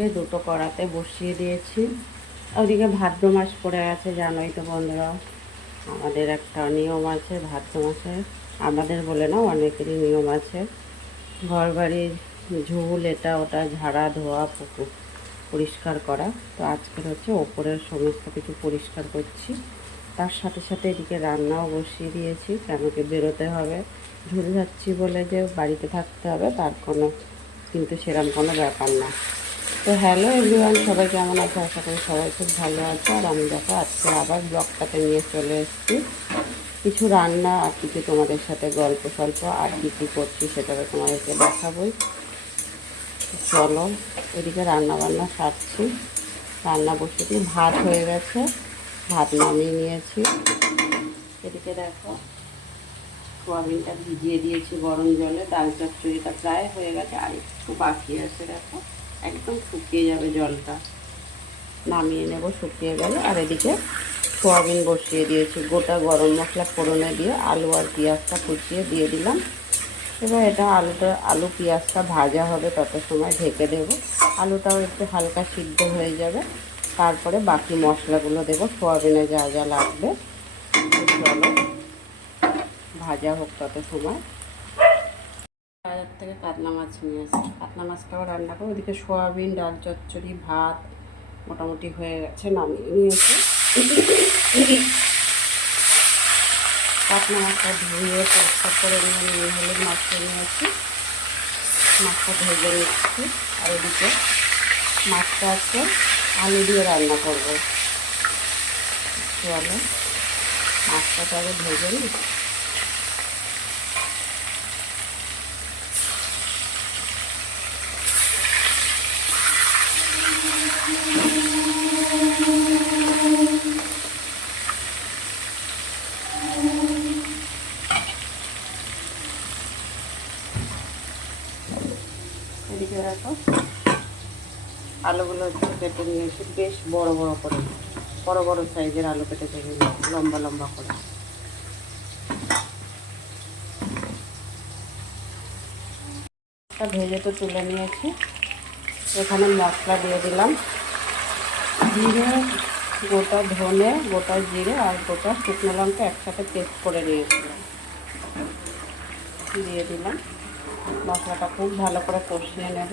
আজকে দুটো কড়াতে বসিয়ে দিয়েছি। ওদিকে ভাদ্র মাস পড়ে গেছে, জানোই তো বন্ধুরা, আমাদের একটা নিয়ম আছে ভাদ্র মাসে। আমাদের বলে না, অনেকেরই নিয়ম আছে। ঘর বাড়ির ঝুল এটা ওটা ঝাড়া ধোয়া পরিষ্কার করা। তো আজকের হচ্ছে ওপরের সমস্ত কিছু পরিষ্কার করছি। তার সাথে সাথে এদিকে রান্নাও বসিয়ে দিয়েছি, কেন কি বেরোতে হবে। ঝুল যাচ্ছি বলে যে বাড়িতে থাকতে হবে তার কোনো কিন্তু সেরকম কোনো ব্যাপার না। তো হ্যালো এভরিওয়ান, সবাই কেমন আছে? আশা করি সবাই খুব ভালো আছে। আর আমি দেখো আজকে আবার ব্লগটাতে নিয়ে চলে এসেছি কিছু রান্না আর কিছু তোমাদের সাথে গল্প স্বল্প, আর কী কী করছি সেটা তো তোমাদেরকে দেখাবই। চলো, এদিকে রান্না বান্না সারছি। রান্না বসিয়ে ভাত হয়ে গেছে, ভাত নামিয়ে নিয়েছি। এদিকে দেখো সোয়াবিনটা ভিজিয়ে দিয়েছি গরম জলে। ডাল চচ্চড়িটা প্রায় হয়ে গেছে, আর একটু বাকি আছে। দেখো একদম শুকিয়ে যাবে জলটা, নামিয়ে নেব শুকিয়ে গেলে। আর এদিকে সোয়াবিন বসিয়ে দিয়েছি, গোটা গরম মশলা ফোড়নে দিয়ে আলু আর পেঁয়াজটা কুচিয়ে দিয়ে দিলাম। এবার এটা আলু পেঁয়াজটা ভাজা হবে, তত সময় ঢেকে দেবো। আলুটাও একটু হালকা সিদ্ধ হয়ে যাবে, তারপরে বাকি মশলাগুলো দেবো, সোয়াবিনে যা যা লাগবে। চলো ভাজা হোক তত সময়। বাজার থেকে কাতলা মাছ নিয়ে আসি, কাতলা মাছটাও রান্না করবো। ওদিকে সোয়াবিন, ডাল চচ্চড়ি, ভাত মোটামুটি হয়ে গেছে, নামিয়ে নিয়েছি। কাতলা মাছটা ধুয়ে পরিষ্কার করে নিয়ে নুন হলুদ মাখিয়ে নিয়েছি। মাছটা ভেজে নিচ্ছি। আর এদিকে মাছটা আজকে আলু দিয়ে রান্না করবো। চলো মাছটা তাহলে ভেজে নিই। এদিকে দেখো আলুগুলো কেটে নিয়েছি বেশ বড় বড় করে, বড় বড় সাইজের আলু কেটে থেকে নিয়েছি লম্বা লম্বা করে। ভেজে তো তুলে নিয়েছি। এখানে মশলা দিয়ে দিলাম, জিরে, গোটা ধনে, গোটা জিরে আর গোটা শুকনো লঙ্কা একসাথে পেস্ট করে নিয়েছিলাম, দিয়ে দিলাম। মশলাটা খুব ভালো করে কষিয়ে নেব।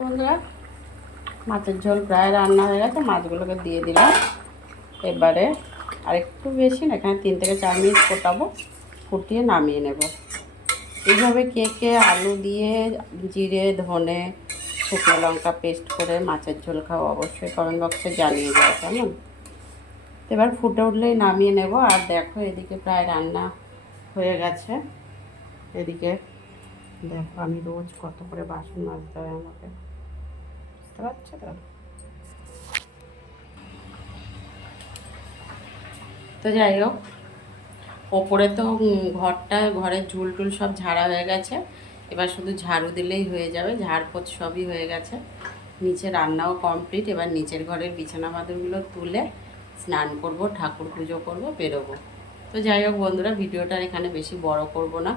বন্ধুরা মাছের ঝোল প্রায় রান্না হয়ে গেছে, মাছগুলোকে দিয়ে দিলাম। এবারে আর একটু বেশি না, এখানে 3 থেকে 4 মিনিট ফোটাবো, ফুটিয়ে নামিয়ে নেব। এইভাবে কে কে আলু দিয়ে জিরে ধনে শুকনো লঙ্কা পেস্ট করে মাছের ঝোল খাও, অবশ্যই কমেন্ট বক্সে জানিয়ে যাও কেমন। এবার ফুটে উঠলেই নামিয়ে নেব। আর দেখো এদিকে প্রায় রান্না হয়ে গেছে। এদিকে দেখো আমি রোজ কত করে বাসন মাজতে হয় আমাকে, বুঝতে পারছো তো? তো যাই হোক, ওপরে তো ঘরের ঝুল টুল সব ঝাড়া হয়ে গেছে। এবার শুধু ঝাড়ু দিলেই হয়ে যাবে, ঝাড়পোছ সবই হয়ে গেছে। নিচে রান্নাও কমপ্লিট। এবার নিচের ঘরের বিছানা মাদুরগুলো তুলে স্নান করব, ঠাকুর পুজো করব, বেরোবো। তো যাই হোক বন্ধুরা, ভিডিওটা এখানে বেশি বড় করব না।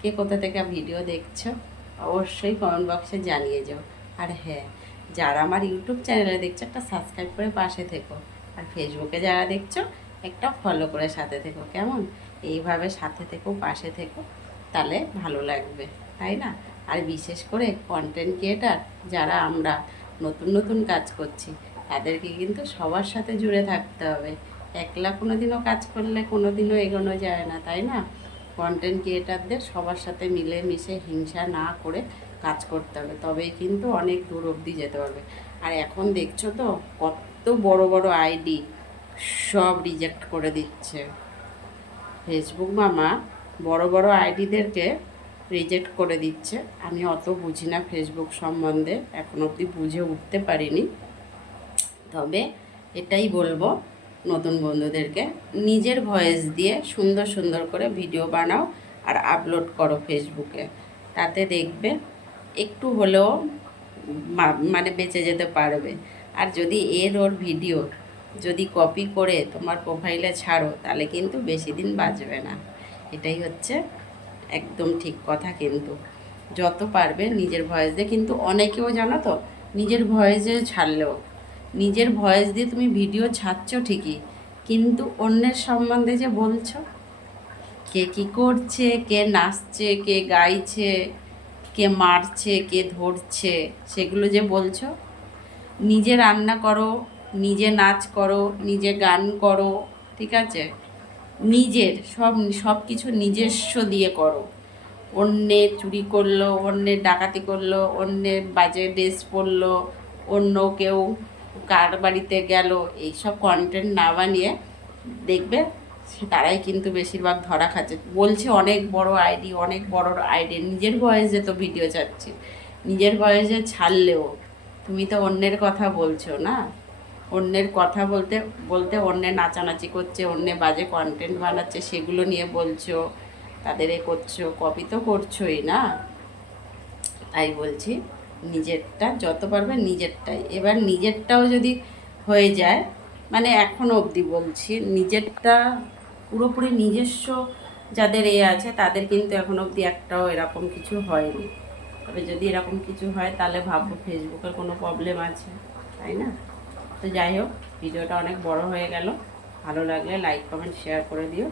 কে কোথা থেকে ভিডিও দেখছো অবশ্যই কমেন্ট বক্সে জানিয়ে যাও। আর হ্যাঁ, যারা আমার ইউটিউব চ্যানেলে দেখছো একটা সাবস্ক্রাইব করে পাশে থেকো। আর ফেসবুকে যারা দেখছো একটা ফলো করে সাথে থেকো কেমন। এইভাবে সাথে থেকো, পাশে থেকো, তাহলে ভালো লাগবে, তাই না? আর বিশেষ করে কন্টেন্ট ক্রিয়েটার যারা আমরা নতুন নতুন কাজ করছি, তাদেরকে কিন্তু সবার সাথে জুড়ে থাকতে হবে। একলা কোনো দিনও কাজ করলে কোনো দিনও এগোনো যায় না, তাই না? কন্টেন্ট ক্রিয়েটারদের সবার সাথে মিলে মিশে হিংসা না করে কাজ করতে হবে, তবেই কিন্তু অনেক দূর অবধি যেতে পারবে। আর এখন দেখছো তো কত বড় বড় আইডি সব রিজেক্ট করে দিচ্ছে। ফেসবুক মামা বড় বড় আইডিদেরকে রিজেক্ট করে দিচ্ছে। আমি অত বুঝি না ফেসবুক সম্বন্ধে, এখন অবধি বুঝে উঠতে পারিনি। তবে এটাই বলবো নতুন বন্ধুদেরকে, নিজের ভয়েস দিয়ে সুন্দর সুন্দর করে ভিডিও বানাও আর আপলোড করো ফেসবুকে। তাতে দেখবে একটু হলেও মানে বেঁচে যেতে পারবে। আর যদি ওর ভিডিও যদি কপি করে তোমার প্রোফাইলে ছাড়ো তাহলে কিন্তু বেশি দিন বাঁচবে না। এটাই হচ্ছে একদম ঠিক কথা। কিন্তু যত পারবে নিজের ভয়েস দিয়ে, কিন্তু অনেকেও জানো তো নিজের ভয়েসে ছাড়লেও, নিজের ভয়েস দিয়ে তুমি ভিডিও ছাড়ছো ঠিকই, কিন্তু অন্যের সম্বন্ধে যে বলছো, কে কী করছে, কে নাচছে, কে গাইছে, কে মারছে, কে ধরছে, সেগুলো যে বলছো। নিজে রান্না করো, নিজে নাচ করো, নিজে গান করো, ঠিক আছে, নিজের সব সব কিছু নিজস্ব দিয়ে করো। অন্যের চুরি করলো, অন্যের ডাকাতি করলো, অন্যের বাজে ড্রেস পরলো, অন্য কেউ কার বাড়িতে গেল, এইসব কন্টেন্ট না বানিয়ে দেখবে তারাই কিন্তু বেশিরভাগ ধরা খাচ্ছে। বলছে অনেক বড় আইডি, অনেক বড় আইডি, নিজের ভয়েসে তো ভিডিও ছাড়ছে। নিজের ভয়েসে ছাড়লেও তুমি তো অন্যের কথা বলছো না। অন্যের কথা বলতে বলতে অন্যের নাচানাচি করছে, অন্যের বাজে কন্টেন্ট বানাচ্ছে, সেগুলো নিয়ে বলছো, তাদের এ করছো, কপি তো করছোই না। তাই বলছি নিজেরটা যত পারবে নিজেরটাই। এবার নিজেরটাও যদি হয়ে যায়, মানে এখনও অবধি বলছি নিজেরটা পুরোপুরি নিজস্ব যাদের এ আছে তাদের কিন্তু এখন অবধি একটাও এরকম কিছু হয়নি। তবে যদি এরকম কিছু হয় তাহলে ভাববো ফেসবুকের কোনো প্রবলেম আছে, তাই না? তো যাই হোক, ভিডিওটা অনেক বড় হয়ে গেল। ভালো লাগলে লাইক কমেন্ট শেয়ার করে দিও।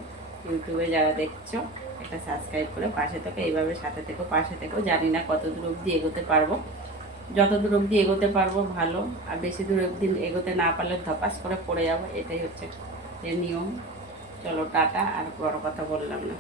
ইউটিউবে যারা দেখছো একটা সাবস্ক্রাইব করে পাশে থেকো, এইভাবে সাথে থেকো, পাশে থেকো। জানি না কত দূর অবধি এগোতে পারবো, যত দূর অবধি এগোতে পারবো ভালো, আর বেশি দূর অবধি এগোতে না পারলে ধপাস করে পড়ে যাবো, এটাই হচ্ছে যে নিয়ম। চলো টাটা, আর বড় কথা বললাম না।